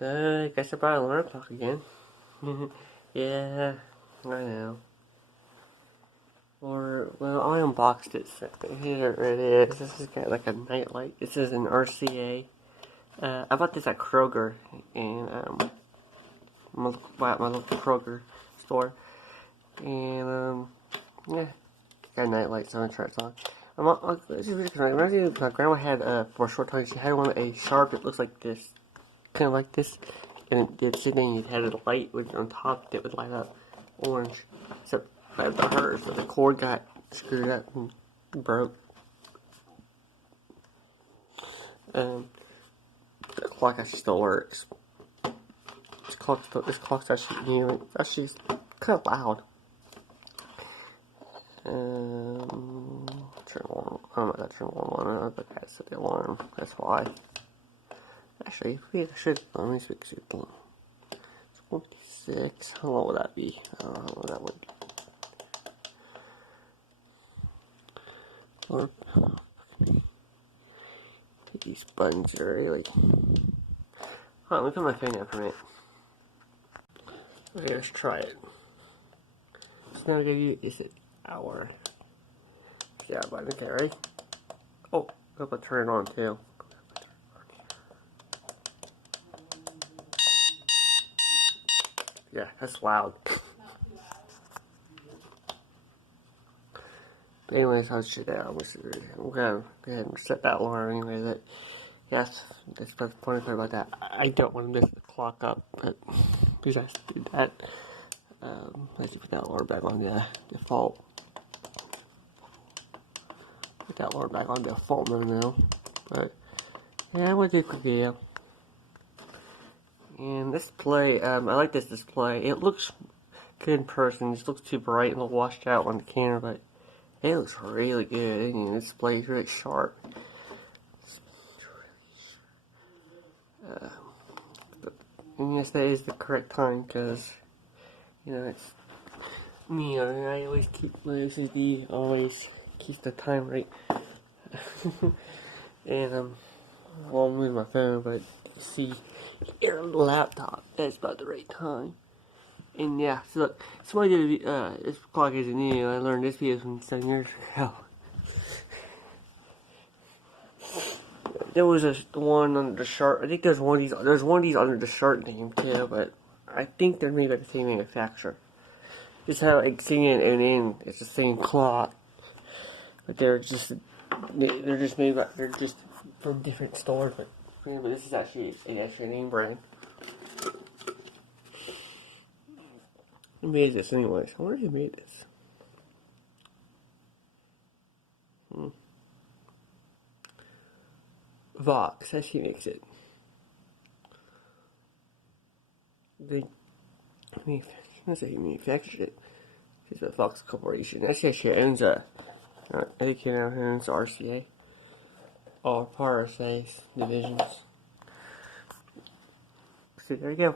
So, I guess I brought an alarm clock again. Yeah, I know. Well, I unboxed it, so here it is. This is kind of like a nightlight. This is an RCA. I bought this at Kroger, and my local Kroger store. And, yeah, got a nightlight, so I'm gonna try it on. My grandma had, for a short time, she had one, a Sharp. It looks like this. Kind of like this, and it sitting there, and you had a light on top that would light up orange. Except the hers, so the cord got screwed up and broke. The clock actually still works. This clock's actually new. It's actually kind of loud. Turn alarm. I don't know if that turn alarm on. I don't think I set the alarm. That's why. Actually, I should. Let me fix it. It's 156. How long would that be? I don't know what that would be. These buttons are really. Hold on, let me put my thing down for a minute. Okay, let's try it. It's not gonna be. Is it hour? Yeah, button. Okay, ready? Oh, I hope I turn it on too. Yeah, that's loud. But anyways, I'm gonna go ahead and set that alarm anyway. Yes, that's the funny part about that. I don't want to mess the clock up, but besides do that, let's put that alarm back on the default. Put that alarm back on default mode now. But yeah, I'm gonna do a quick video. And this display, I like this display. It looks good in person. It just looks too bright and washed out on the camera, but it looks really good. And the display is really sharp. And yes, that is the correct time because, you know, it's me. I always keep my OCD, always keeps the time right. And well, I'm moving my phone, but you see here on the laptop, that's about the right time. And yeah, so look, somebody did this clock isn't new. I learned this video from 7 years ago. There was one under the Sharp. I think there's one of these. There's one of these under the Sharp name too, but I think they're made by the same manufacturer. Just how like seeing it and it's the same clock, but they're just made by they're just from different stores. But this is actually a name brand. Who made this anyways? I wonder who made this. Vox, that's who makes it. Let's say he manufactured it. It's a Vox Corporation. Actually, owns I think he now owns RCA. All part of RCA's divisions. So there you go.